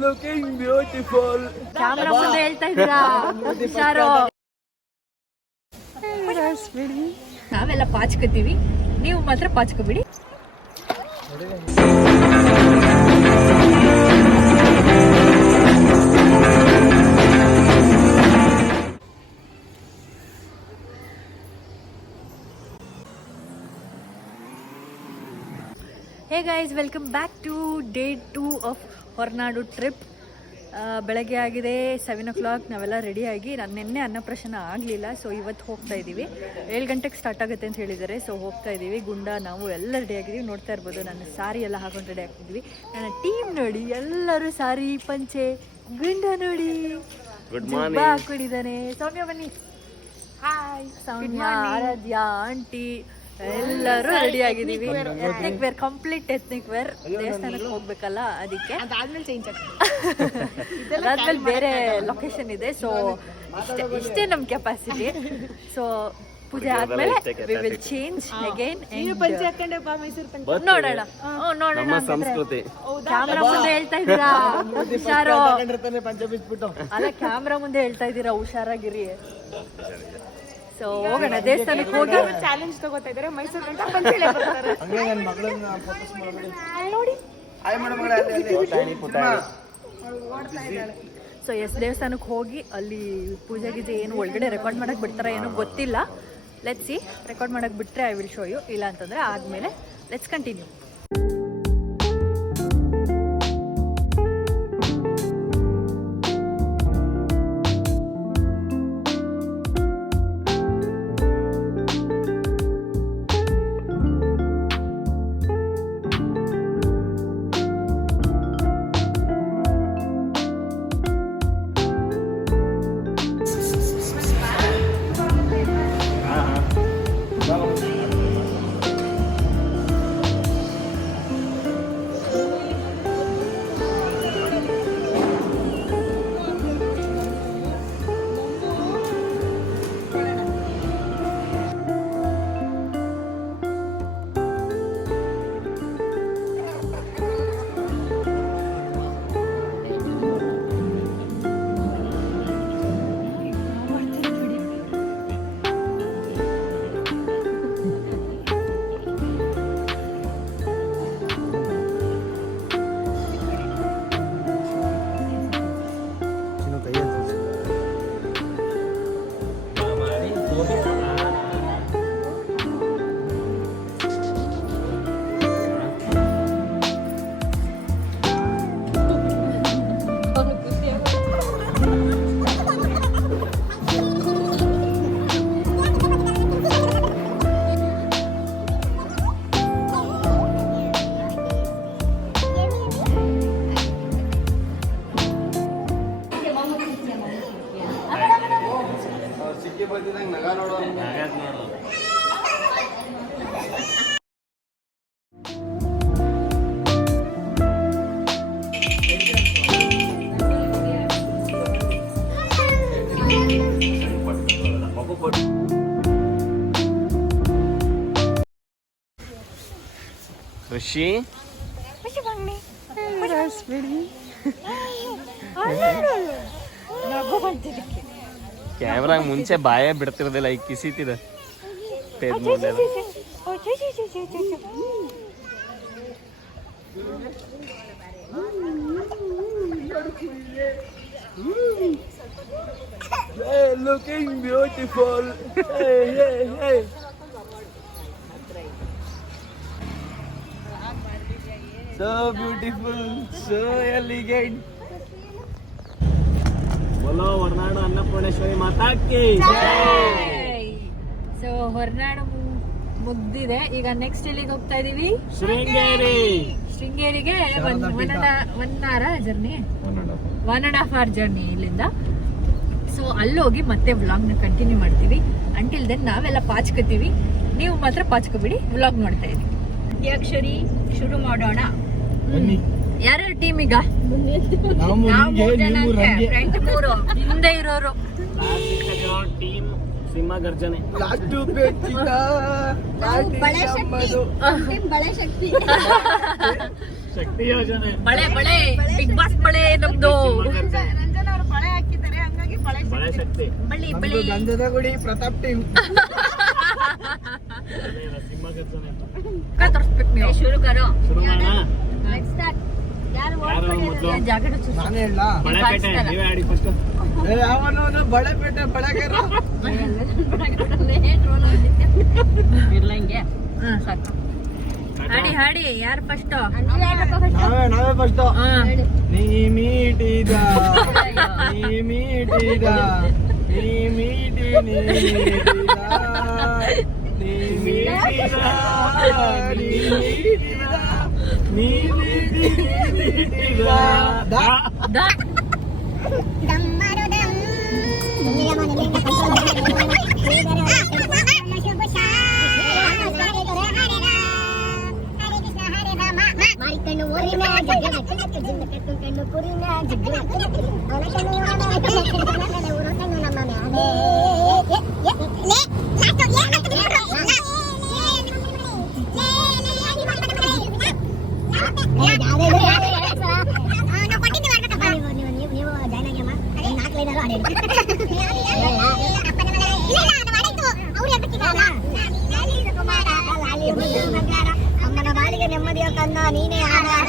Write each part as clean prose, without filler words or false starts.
Looking beautiful. Camera ಮುಂದೆ ಹೇಳ್ತಾ ಇದ್ದೀರಾ ಹುಷಾರು. ನಾವೆಲ್ಲ ಪಾಚ್ಕೋತೀವಿ, ನೀವು ಮಾತ್ರ ಪಾಚ್ಕೋಬಿಡಿ. Hey guys, welcome back to day 2 of Horanadu trip. ಬೆಳಗ್ಗೆ ಆಗಿದೆ 7 o'clock. ನಾವೆಲ್ಲ ರೆಡಿಯಾಗಿ, ನಾನು ನಿನ್ನೆ ಅನ್ನಪ್ರಾಶನ ಆಗಲಿಲ್ಲ, ಸೊ ಇವತ್ತು ಹೋಗ್ತಾ ಇದ್ದೀವಿ. 7 ಗಂಟೆಗೆ ಸ್ಟಾರ್ಟ್ ಆಗುತ್ತೆ ಅಂತ ಹೇಳಿದ್ದಾರೆ. ಸೊ ಹೋಗ್ತಾ ಇದ್ದೀವಿ. ಗುಂಡ ನಾವು ಎಲ್ಲ ರೆಡಿಯಾಗಿದ್ದೀವಿ. ನೋಡ್ತಾ ಇರ್ಬೋದು, ನನ್ನ ಸಾರಿ ಎಲ್ಲ ಹಾಕೊಂಡು ರೆಡಿ ಆಗ್ತಿದ್ವಿ. ನನ್ನ ಟೀಮ್ ನೋಡಿ, ಎಲ್ಲರೂ ಸಾರಿ ಪಂಚೆ. ಗುಂಡ ನೋಡಿ ಜುಬ್ಬ ಹಾಕೊಂಡಿದ್ದಾನೆ. ಸೌಮ್ಯ ಬನ್ನಿ. ಹಾಯ್ ಸೌಮ್ಯ, ಆರಾಧ್ಯ, ಆಂಟಿ ಎಲ್ಲರೂ ರೆಡಿ ಆಗಿದ್ದೀವಿ. Ethnic wear, complete ethnic wear. ದೇವಸ್ಥಾನಕ್ಕೆ ಹೋಗ್ಬೇಕಲ್ಲ, ಅದಕ್ಕೆ ಅದಾದ್ಮೇಲೆ ಚೇಂಜ್ ಅದಾದ್ಮೇಲೆ ಬೇರೆ ಲೊಕೇಶನ್ ಇದೆ. ಸೊ ಇಷ್ಟೇ ನಮ್ಮ ಕೆಪಾಸಿಟಿ. ಸೊ ಪೂಜೆ ಆದ್ಮೇಲೆ ವಿ ವಿಲ್ ಚೇಂಜ್ ಅಗೈನ್. ಪಂಚೆ ಹಾಕೊಂಡೆ ಬಾ, ಮೈಸೂರು ಪಂಚೆ ನೋಡೋಣ ನೋಡೋಣ. ಕ್ಯಾಮ್ರಾ ಮುಂದೆ ಹೇಳ್ತಾ ಇದ್ದೀರಾ ಹುಷಾರು. ಅಲ್ಲ, ಕ್ಯಾಮ್ರಾ ಮುಂದೆ ಹೇಳ್ತಾ ಇದ್ದೀರಾ ಹುಷಾರಾಗಿರಿ. ಸೊ ಹೋಗೋಣ ದೇವಸ್ಥಾನಕ್ಕೆ ಹೋಗಿ. ಚಾಲೆಂಜ್ ತಗೋತಾ ಇದಾರೆ, ಮೈಸೂರು ಗಂಟ ಪಂಚೆ ನೋಡಿ. ಸೊ ಎಸ್, ದೇವಸ್ಥಾನಕ್ಕೆ ಹೋಗಿ ಅಲ್ಲಿ ಪೂಜೆ ಗೀಜೆ ಏನು ಒಳಗಡೆ ರೆಕಾರ್ಡ್ ಮಾಡಕ್ಕೆ ಬಿಡ್ತಾರ ಏನೋ ಗೊತ್ತಿಲ್ಲ. Let's see. ರೆಕಾರ್ಡ್ ಮಾಡಕ್ಕೆ ಬಿಟ್ಟರೆ ಐ ವಿಲ್ ಶೋ ಯು, ಇಲ್ಲ ಅಂತಂದರೆ ಆದಮೇಲೆ ಲೆಟ್ಸ್ ಕಂಟಿನ್ಯೂ. ಖುಷಿ ಕ್ಯಾಮ್ರಾ ಮುಂಚೆ ಬಾಯೇ ಬಿಡ್ತಿರೋದಿಲ್ಲ, ಈಗ ಕಿಸಿತಿದೆ. Looking beautiful. So beautiful, so elegant. बोलो ಹೊರನಾಡು ಅನ್ನಪೂರ್ಣೇಶ್ವರಿ ಮಾತಾ ಕಿ ಜೈ. ಸೊ ಹೊರನಾಡು ಮುಗ್ದಿದೆ. ಈಗ ನೆಕ್ಸ್ಟ್ ಎಲ್ಲಿಗೆ ಹೋಗ್ತಾ ಇದೀವಿ? ಶೃಂಗೇರಿಗೆ. 1.5 hour ಜರ್ನಿ ಇಲ್ಲಿಂದ. ಸೊ ಅಲ್ಲೋಗಿ ಮತ್ತೆ ವ್ಲಾಗ್ನ ಕಂಟಿನ್ಯೂ ಮಾಡ್ತೀವಿ. ಅಂಟಿಲ್ ದೆನ್ ನಾವೆಲ್ಲ ಪಾಚ್ಕೋತೀವಿ, ನೀವು ಮಾತ್ರ ಪಾಚ್ಕೋಬಿಡಿ. ವ್ಲಾಗ್ ನೋಡ್ತಾ ಇದ್ದೀವಿ. ಅಕ್ಷರಿ ಶುರು ಮಾಡೋಣ. ಯಾರ್ಯಾರು ಟೀಮ್ ಈಗ? ಹಿಂದೆ ಇರೋರು ಟೀಮ್ ಸಿಂಹ ಗರ್ಜನೆ. ಶಕ್ತಿ ಯೋಜನೆ. ಬಳೆ ಬಿಗ್ ಬಾಸ್ ಬಳೆ ನಮ್ಮ ಕತ್ತಿ. ನಮ್ದು ಗಂಧದ ಗುಡಿ ಪ್ರತಾಪ್ ಟೀಮ್. ಸಿಂಹ ಗರ್ಜನೆ ಅಂತ. ತೋರಿಸ್ಬೇಕು ನೀವು. ಶುರು ಮಾಡೋಣ. ಯಾರು ಯಾರು ಮೊದ್ಲು? ನಾನೇ ಹೇಳ ಬಳೆಪೇಟೆ ನೀವೇ ಆಡಿ ಫಸ್ಟ್. ಅವನು ಬಳೆಪೇಟೆ ಬಳೆಗಾರ. ಹಾಡಿ ಹಾಡಿ ಯಾರು ಫಸ್ಟ್? ನಾವೇ ಫಸ್ಟ್. ನೀ ಮೀಟಿದ ನೀ ಮೀಟಿದ ನೀ ಮೀಟಿ ನೀ ಮೀಟಿದ ನೀ ಮೀಟಿದ ನೀ ಮೀಟಿದ ನೀ ಮೀಟಿ ನೀ ಮೀಟಿದ ದಾ ಅಮ್ಮನ ಬಾಳಿಗೆ ನೆಮ್ಮದಿಯ ಕನ್ನ ನೀನೇ ಆಧಾರ.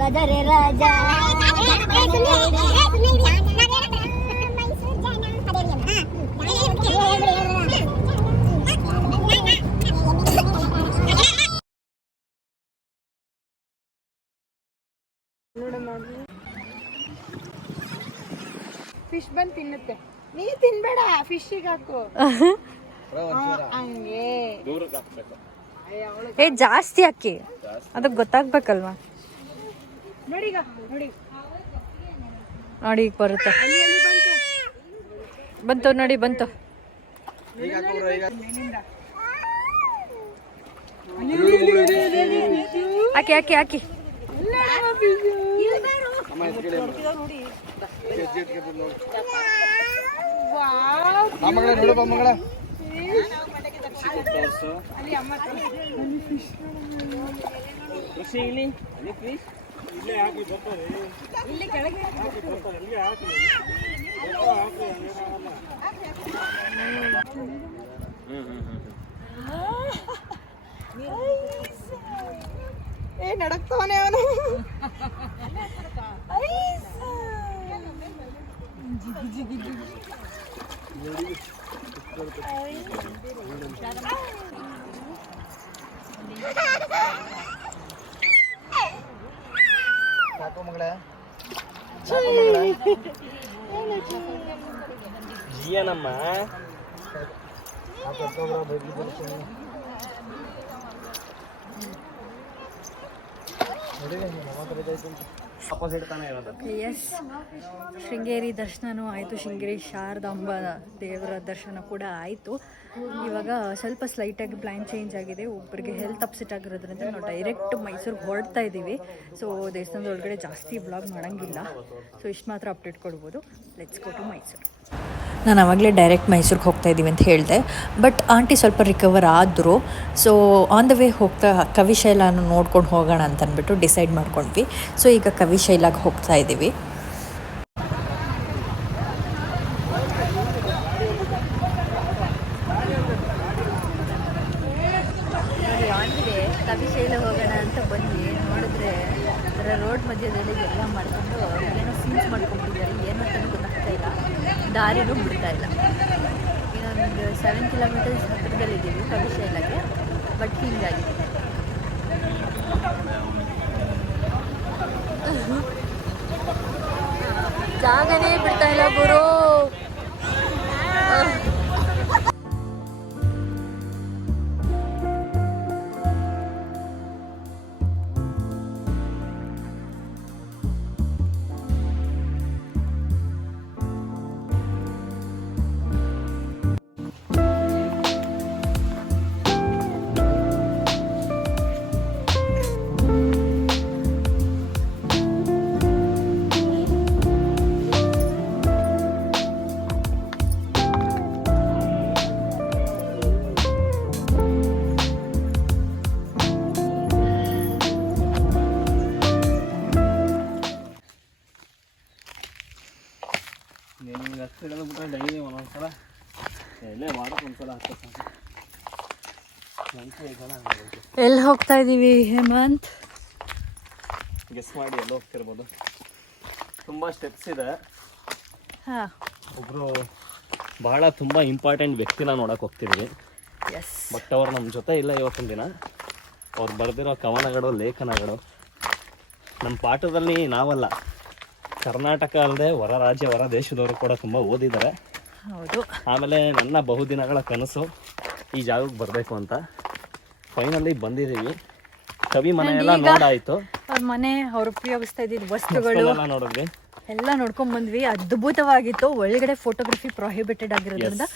ರಾಜ ರೇ ರಾಜ ಫಿಶ್ ಬಂದು ತಿನ್ನುತ್ತೆ. ನೀ ತಿನ್ಬೇಡ, ಫಿಶ್ಗೆ ಹಾಕು. ಹಂಗೆ ದೂರಕ್ಕೆ ಹಾಕ್ಬೇಕು. ಏ ಜಾಸ್ತಿ ಹಾಕಿ, ಅದಕ್ಕೆ ಗೊತ್ತಾಗ್ಬೇಕಲ್ವಾ. ನೋಡಿ ಈಗ ನೋಡಿ ನೋಡಿ ಈಗ ಬರುತ್ತೆ. ಬಂತು ನೋಡಿ ಬಂತು. ಹಾಕಿ ಹಾಕಿ ಹಾಕಿ. ನೋಡು ಮಗಳ ಕೃಷಿ ಇಲ್ಲಿ ಇಲ್ಲೇ ಹಾಕಿ ಬರ್ತಾರೆ. ಇಲ್ಲಿ ಕೆಳಗೆ ಹಾಕಿ ಬರ್ತಾರೆ. ಅಲ್ಲಿ ಹಾಕಿ ಏ ನಡಕ್ತವನೇ ಅವನು. ಸಾಕು ಮಗಳ ಜೀಯನಮ್ಮ ಅಪೋಸಿಟ್ ತಾನೇ ಇರೋದು. ಎಸ್, ಶೃಂಗೇರಿ ದರ್ಶನನೂ ಆಯಿತು. ಶೃಂಗೇರಿ ಶಾರದಾಂಬ ದೇವರ ದರ್ಶನ ಕೂಡ ಆಯಿತು. ಇವಾಗ ಸ್ವಲ್ಪ ಸ್ಲೈಟಾಗಿ ಪ್ಲ್ಯಾನ್ ಚೇಂಜ್ ಆಗಿದೆ. ಒಬ್ಬರಿಗೆ ಹೆಲ್ತ್ ಅಪ್ಸೆಟ್ ಆಗಿರೋದ್ರಿಂದ ನಾವು ಡೈರೆಕ್ಟ್ ಮೈಸೂರಿಗೆ ಹೊರಡ್ತಾ ಇದ್ದೀವಿ. ಸೊ ದೇವಸ್ಥಾನದ ಒಳಗಡೆ ಜಾಸ್ತಿ ಬ್ಲಾಗ್ ಮಾಡೋಂಗಿಲ್ಲ. ಸೊ ಇಷ್ಟು ಮಾತ್ರ ಅಪ್ಡೇಟ್ ಕೊಡ್ಬೋದು. Let's go to Mysuru. ನಾನು ಆವಾಗಲೇ ಡೈರೆಕ್ಟ್ ಮೈಸೂರಿಗೆ ಹೋಗ್ತಾ ಇದ್ದೀವಿ ಅಂತ ಹೇಳಿದೆ. ಬಟ್ ಆಂಟಿ ಸ್ವಲ್ಪ ರಿಕವರ್ ಆದರು. ಸೊ ಆನ್ ದ ವೇ ಹೋಗ್ತಾ ಕವಿಶೈಲನ ನೋಡ್ಕೊಂಡು ಹೋಗೋಣ ಅಂತ ಅಂದ್ಬಿಟ್ಟು ಡಿಸೈಡ್ ಮಾಡ್ಕೊಂಡ್ವಿ. ಸೊ ಈಗ ಕವಿಶೈಲಾಗೆ ಹೋಗ್ತಾ ಇದ್ದೀವಿ. ಕವಿಶೈಲ ಹೋಗೋಣ ಅಂತ ಬಂದ್ವಿ. ನೋಡಿದ್ರೆ ರೋಡ್ ಮಧ್ಯದಲ್ಲಿ ಎಲ್ಲ ಮಾಡ್ಕೊಂಡು ಏನೋ ಸೀನ್ಸ್ ಮಾಡ್ಕೊಂಡಿದ್ದಾರೆ. ಏನು ಅಂತ ಗೊತ್ತಾಗ್ತಾ ಇಲ್ಲ. ದಾರಿನೂ ಬಿಡ್ತಾ ಇಲ್ಲ. ಇನ್ನೊಂದು 7 ಕಿಲೋಮೀಟರ್ಸ್ ಹತ್ತಿರದಲ್ಲಿದ್ದೀವಿ ಕವಿಶೈಲಗೆ. ಬಟ್ ಹಿಂಗಾಗಿದೆ. ಜಾಗನೇ ಬಿಡ್ತಾ ಇಲ್ಲ ಗುರು. ಎತ್ತು ಹಿಡಿದ್ಬಿಟ್ರೆ ಡೈಲಿ ಒಂದೊಂದ್ಸಲ ಎಲ್ಲೇ ಮಾಡೋಕೆ ಒಂದ್ಸಲ ಹತ್ತು ಎಲ್ಲಿ ಹೋಗ್ತಾ ಇದ್ದೀವಿ ಹೇಮಂತ್? ಗೆಸ್ ಮಾಡಿ ಎಲ್ಲಿ ಹೋಗ್ತಿರ್ಬೋದು. ತುಂಬ ಸ್ಟೆಪ್ಸ್ ಇದೆ. ಹಾಂ, ಒಬ್ಬರು ಭಾಳ ತುಂಬ ಇಂಪಾರ್ಟೆಂಟ್ ವ್ಯಕ್ತಿನ ನೋಡೋಕೆ ಹೋಗ್ತಿದ್ವಿ. ಎಸ್. ಬಟ್ ಅವ್ರು ನಮ್ಮ ಜೊತೆ ಇಲ್ಲ ಇವತ್ತಿನ ದಿನ. ಅವ್ರು ಬರೆದಿರೋ ಕವನಗಳು, ಲೇಖನಗಳು ನಮ್ಮ ಪಾಠದಲ್ಲಿ ನಾವಲ್ಲ, ಕರ್ನಾಟಕ ಅಲ್ಲದೆ ಹೊರ ರಾಜ್ಯ, ಹೊರ ದೇಶದವರು ಕೂಡ ತುಂಬ ಓದಿದ್ದಾರೆ. ಹೌದು. ಆಮೇಲೆ ನನ್ನ ಬಹುದಿನಗಳ ಕನಸು ಈ ಜಾಗಕ್ಕೆ ಬರಬೇಕು ಅಂತ. ಫೈನಲಿ ಬಂದಿದ್ದೀವಿ. ಕವಿ ಮನೆ ಎಲ್ಲ ನೋಡಾಯಿತು. ಅವ್ರ ಮನೆ, ಅವ್ರು ಉಪಯೋಗಿಸ್ತಾ ಇದ್ದಿದ್ದು ವಸ್ತುಗಳು ನೋಡಿದ್ವಿ, ಎಲ್ಲ ನೋಡ್ಕೊಂಡ್ ಬಂದ್ವಿ. ಅದ್ಭುತವಾಗಿತ್ತು. ಒಳಗಡೆ ಫೋಟೋಗ್ರಫಿ ಪ್ರೊಹಿಬಿಟೆಡ್ ಆಗಿರೋದ್ರಿಂದ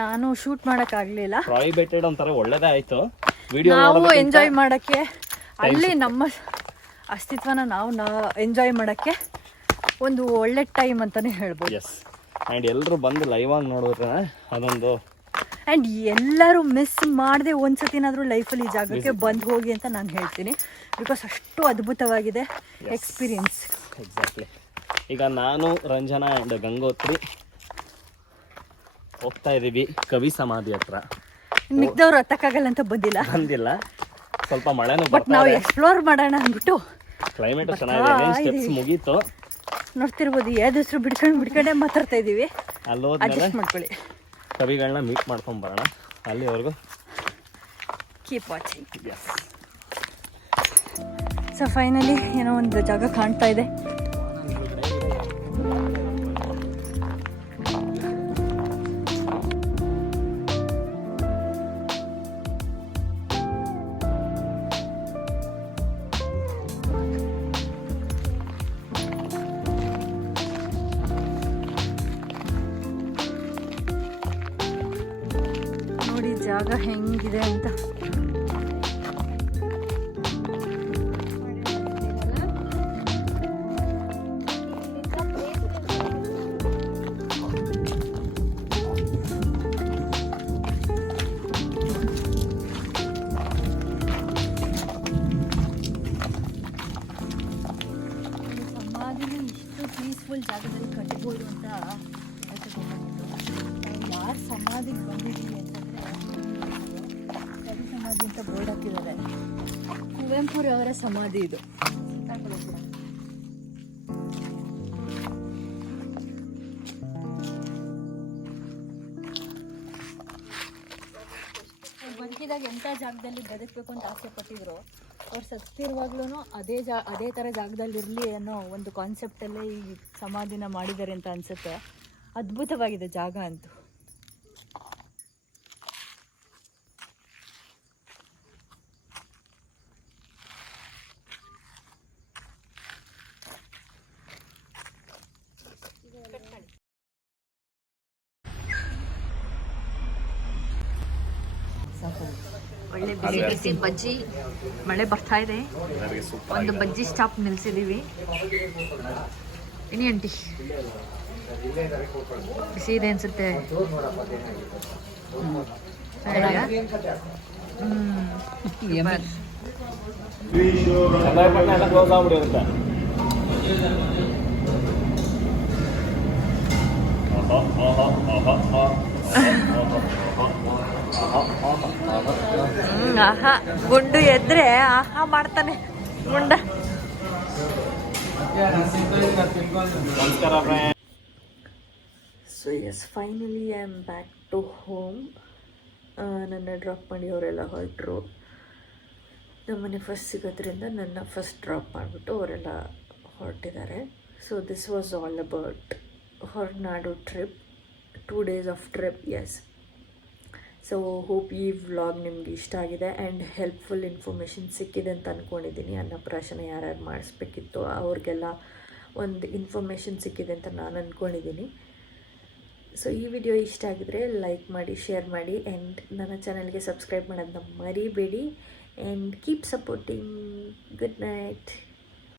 ನಾನು ಶೂಟ್ ಮಾಡಕ್ ಆಗ್ಲಿಲ್ಲ. ಪ್ರೊಹಿಬಿಟೆಡ್ ಅಂತಾರೆ, ಒಳ್ಳೇದೇ ಆಯ್ತು. ವಿಡಿಯೋ ನಾವು ಎಂಜಾಯ್ ಮಾಡಕ್ಕೆ, ಅಲ್ಲಿ ನಮ್ಮ ಅಸ್ತಿತ್ವನ ನಾವು ಎಂಜಾಯ್ ಮಾಡಕ್ಕೆ ಒಂದು ಒಳ್ಳೆ ಟೈಮ್ ಅಂತಾನೆ ಹೇಳ್ಬೋದು. ಎಸ್. ಆ್ಯಂಡ್ ಎಲ್ಲರೂ ಬಂದು ಲೈವ್ ಆಗಿ ನೋಡಿದ್ರೆ ಅದೊಂದು, ಆ್ಯಂಡ್ ಎಲ್ಲರೂ ಮಿಸ್ ಮಾಡದೆ ಒಂದ್ಸತಿನಾದ್ರೂ ಲೈಫಲ್ಲಿ ಈ ಜಾಗಕ್ಕೆ ಬಂದು ಹೋಗಿ ಅಂತ ನಾನು ಹೇಳ್ತೀನಿ. ಬಿಕಾಸ್ ಅಷ್ಟು ಅದ್ಭುತವಾಗಿದೆ ಎಕ್ಸ್ಪೀರಿಯನ್ಸ್. ಎಕ್ಸಾಕ್ಟ್ಲಿ. ಈಗ ನಾನು, ರಂಜನಾ ಆ್ಯಂಡ್ ಗಂಗೋತ್ರಿ ಹೋಗ್ತಾ ಇದ್ದೀವಿ ಕವಿ ಸಮಾಧಿ ಹತ್ರ. ಮಿಕ್ದವ್ರು ಹತ್ತಕ್ಕಾಗಲ್ಲ ಅಂತ ಬಂದಿಲ್ಲ. ಸ್ವಲ್ಪ ಮಳೆನೂ ಬಟ್ ನಾವು ಎಕ್ಸ್ಪ್ಲೋರ್ ಮಾಡೋಣ ಅಂದ್ಬಿಟ್ಟು. ಕ್ಲೈಮೇಟು ಚೆನ್ನಾಗಿದೆ. ಸ್ಟೆಪ್ಸ್ ಮುಗೀತು, ನೋಡ್ತಿರ್ಬೋದು. ಯಾವ್ದು ಬಿಡ್ಕೊಂಡೆ ಮಾತಾಡ್ತಾ ಇದ್ದೀವಿ. ಅಲ್ಲೋದ್ಮೇಲೆ ಅಡ್ಜಸ್ಟ್ ಮಾಡ್ಕೊಳ್ಳಿ. ಕವಿಗಳನ್ನ ಮೀಟ್ ಮಾಡ್ಕೊಂಡು ಬರೋಣ. ಅಲ್ಲಿವರೆಗೂ ಕೀಪ್ ವಾಚಿಂಗ್. ಸೊ ಫೈನಲಿ ಏನೋ ಒಂದು ಜಾಗ ಕಾಣ್ತಾ ಇದೆ. ನೋಡಿ ಜಾಗ ಹೆಂಗಿದೆ ಅಂತ. ಸಮಾಧಿನ ಇಷ್ಟು ಪೀಸ್ಫುಲ್ ಜಾಗದಲ್ಲಿ ಕಟ್ಬೋದು ಅಂತ ಯಾರು ಸಮಾಧಿಗೆ ಬಂದಿದ್ದೀವಿ ಅಂತಂದರೆ ಕವಿ ಸಮಾಧಿ ಅಂತ ಬೋರ್ಡ್ ಹಾಕಿದ್ದಾರೆ. ಕುವೆಂಪುರವರ ಸಮಾಧಿ ಇದು. ಬದುಕಿದಾಗ ಎಂಥ ಜಾಗದಲ್ಲಿ ಬದುಕಬೇಕು ಅಂತ ಆಸೆ ಪಟ್ಟಿದ್ರು, ಅವ್ರು ಸತ್ತಿರುವಾಗ್ಲೂ ಅದೇ ಥರ ಜಾಗದಲ್ಲಿ ಇರಲಿ ಅನ್ನೋ ಒಂದು ಕಾನ್ಸೆಪ್ಟಲ್ಲೇ ಈ ಸಮಾಧಿನ ಮಾಡಿದ್ದಾರೆ ಅಂತ ಅನಿಸುತ್ತೆ. ಅದ್ಭುತವಾಗಿದೆ ಜಾಗ ಅಂತೂ. ಒಳ್ಳೆ ಬಿಸಿ ಬಿಸಿ ಬಜ್ಜಿ, ಮಳೆ ಬರ್ತಾ ಇದೆ. ಒಂದು ಬಜ್ಜಿ ಸ್ಟಾಪ್ ನಿಲ್ಸಿದೀವಿ. ಇನಿ ಆಂಟಿ ಬಿಸಿ ಇದೆ ಅನ್ಸುತ್ತೆ. ಕ್ಲೋಸ್ ಆಗ್ಬಿಡಿರುತ್ತೆ. ಆಹಾ, ಗುಂಡು ಎದ್ರೆ ಆಹಾ ಮಾಡ್ತಾನೆ Gunda. So yes, finally I am back to home. ನನ್ನ ಡ್ರಾಪ್ ಮಾಡಿ ಅವರೆಲ್ಲ ಹೊರಟರು. ನಮ್ಮನೆ ಫಸ್ಟ್ ಸಿಗೋದ್ರಿಂದ ನನ್ನ ಫಸ್ಟ್ ಡ್ರಾಪ್ ಮಾಡಿಬಿಟ್ಟು ಅವರೆಲ್ಲ ಹೊರಟಿದ್ದಾರೆ. So this was all about Horanadu trip, 2 days of trip. Yes, so hope ಈ ವ್ಲಾಗ್ ನಿಮ್ಗೆ ಇಷ್ಟ ಆಗಿದೆ ಆ್ಯಂಡ್ ಹೆಲ್ಪ್ಫುಲ್ ಇನ್ಫಾರ್ಮೇಷನ್ ಸಿಕ್ಕಿದೆ ಅಂತ ಅಂದ್ಕೊಂಡಿದ್ದೀನಿ. ಅನ್ನಪ್ರಾಶನ ಯಾರ್ಯಾರು ಮಾಡಿಸ್ಬೇಕಿತ್ತು ಅವ್ರಿಗೆಲ್ಲ ಒಂದು ಇನ್ಫಾರ್ಮೇಷನ್ ಸಿಕ್ಕಿದೆ ಅಂತ ನಾನು ಅಂದ್ಕೊಂಡಿದ್ದೀನಿ. ಸೊ ಈ ವಿಡಿಯೋ ಇಷ್ಟ ಆಗಿದರೆ ಲೈಕ್ ಮಾಡಿ, ಶೇರ್ ಮಾಡಿ ಆ್ಯಂಡ್ ನನ್ನ ಚಾನಲ್ಗೆ ಸಬ್ಸ್ಕ್ರೈಬ್ ಮಾಡೋದನ್ನ ಮರಿಬೇಡಿ. And keep supporting. Good night.